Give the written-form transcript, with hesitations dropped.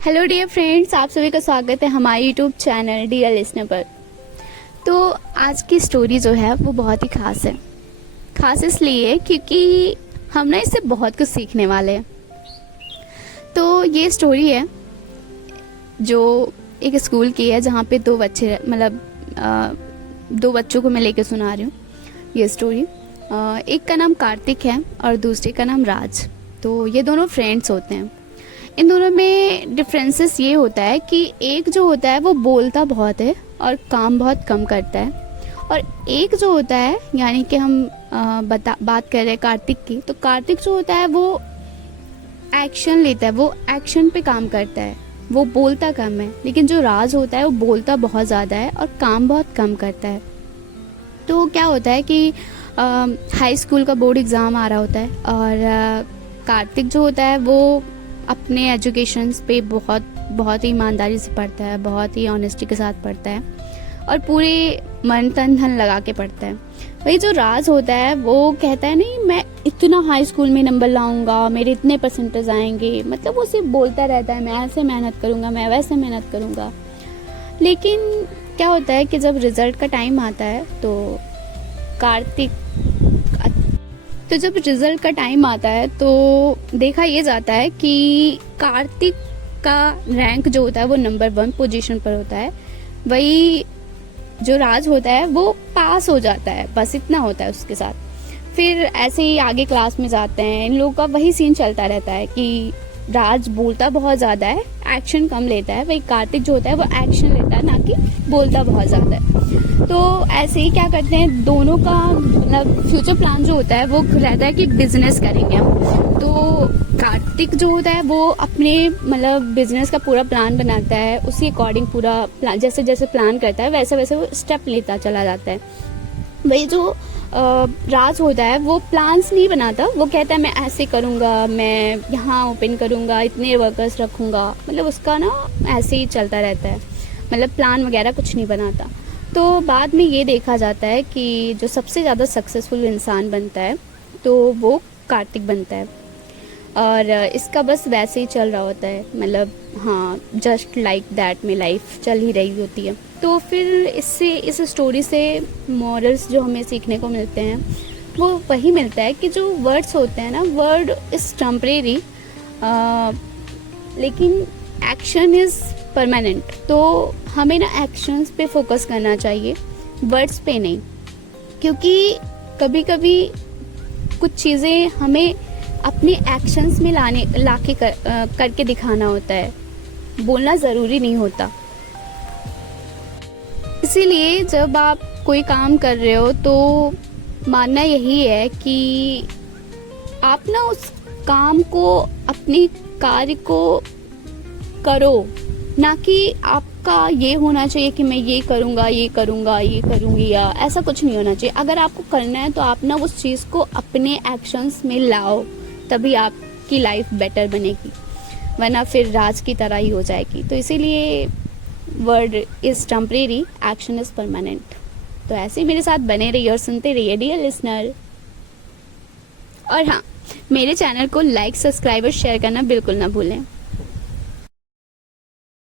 Hello dear friends, आप सभी का स्वागत है हमारे यूट्यूब चैनल डियर लिसनर पर। तो आज की स्टोरी जो है वो बहुत ही खास है। खास इसलिए क्योंकि हम ना इससे बहुत कुछ सीखने वाले हैं। तो ये स्टोरी है जो एक स्कूल की है, जहाँ पे दो बच्चे दो बच्चों को मैं लेके सुना रही हूँ ये स्टोरी। एक का नाम कार्तिक है और दूसरे का नाम राज। तो ये दोनों फ्रेंड्स होते हैं। इन दोनों में डिफरेंसेस ये होता है कि एक जो होता है वो बोलता बहुत है और काम बहुत कम करता है, और एक जो होता है यानी कि हम बात कर रहे हैं कार्तिक की, तो कार्तिक जो होता है वो एक्शन लेता है, वो एक्शन पे काम करता है, वो बोलता कम है। लेकिन जो राज होता है वो बोलता बहुत ज़्यादा है और काम बहुत कम करता है। तो क्या होता है कि हाई स्कूल का बोर्ड एग्ज़ाम आ रहा होता है और कार्तिक जो होता है वो अपने एजुकेशन पे बहुत ही ईमानदारी से पढ़ता है, बहुत ही ऑनेस्टी के साथ पढ़ता है और पूरे मन तन धन लगा के पढ़ता है। वही जो राज होता है वो कहता है नहीं, मैं इतना हाई स्कूल में नंबर लाऊंगा, मेरे इतने परसेंटेज आएंगे। मतलब वो सिर्फ बोलता रहता है, मैं ऐसे मेहनत करूंगा, मैं वैसे मेहनत करूंगा। लेकिन क्या होता है कि जब रिजल्ट का टाइम आता है तो जब रिजल्ट का टाइम आता है तो देखा ये जाता है कि कार्तिक का रैंक जो होता है वो नंबर 1 पोजीशन पर होता है। वही जो राज होता है वो पास हो जाता है, बस इतना होता है उसके साथ। फिर ऐसे ही आगे क्लास में जाते हैं, इन लोगों का वही सीन चलता रहता है कि राज बोलता बहुत ज़्यादा है, एक्शन कम लेता है। वही कार्तिक जो होता है वो एक्शन लेता है, ना कि बोलता बहुत ज़्यादा है। तो ऐसे ही क्या करते हैं, दोनों का मतलब फ्यूचर प्लान जो होता है वो रहता है कि बिजनेस करेंगे हम। तो कार्तिक जो होता है वो अपने मतलब बिजनेस का पूरा प्लान बनाता है, उसी अकॉर्डिंग पूरा प्लान जैसे जैसे प्लान करता है वैसे वैसे वो स्टेप लेता चला जाता है। वही जो राज होता है वो प्लान्स नहीं बनाता, वो कहता है मैं ऐसे करूँगा, मैं यहाँ ओपन करूँगा, इतने वर्कर्स रखूँगा। मतलब उसका ना ऐसे ही चलता रहता है, मतलब प्लान वगैरह कुछ नहीं बनाता। तो बाद में ये देखा जाता है कि जो सबसे ज़्यादा सक्सेसफुल इंसान बनता है तो वो कार्तिक बनता है। और इसका बस वैसे ही चल रहा होता है, मतलब हाँ, जस्ट लाइक दैट में लाइफ चल ही रही होती है। तो फिर इस स्टोरी से मॉरल्स जो हमें सीखने को मिलते हैं वो वही मिलता है कि जो वर्ड्स होते हैं ना, वर्ड इज़ टेम्परेरी लेकिन एक्शन इज़ परमानेंट। तो हमें ना एक्शंस पे फोकस करना चाहिए, वर्ड्स पे नहीं। क्योंकि कभी कभी कुछ चीज़ें हमें अपने एक्शंस में करके दिखाना होता है, बोलना ज़रूरी नहीं होता। इसीलिए जब आप कोई काम कर रहे हो तो मानना यही है कि आप ना उस काम को, अपने कार्य को करो, ना कि आपका ये होना चाहिए कि मैं ये करूँगा, ये करूँगा, ये करूँगी, या ऐसा कुछ नहीं होना चाहिए। अगर आपको करना है तो आप ना उस चीज़ को अपने एक्शंस में लाओ, तभी आपकी लाइफ बेटर बनेगी, वरना फिर राज की तरह ही हो जाएगी। तो इसीलिए word is temporary, action is permanent. तो ऐसे ही मेरे साथ बने रहिए और सुनते रहिए डियर लिसनर। और हाँ, मेरे चैनल को लाइक, सब्सक्राइब और शेयर करना बिल्कुल ना भूलें।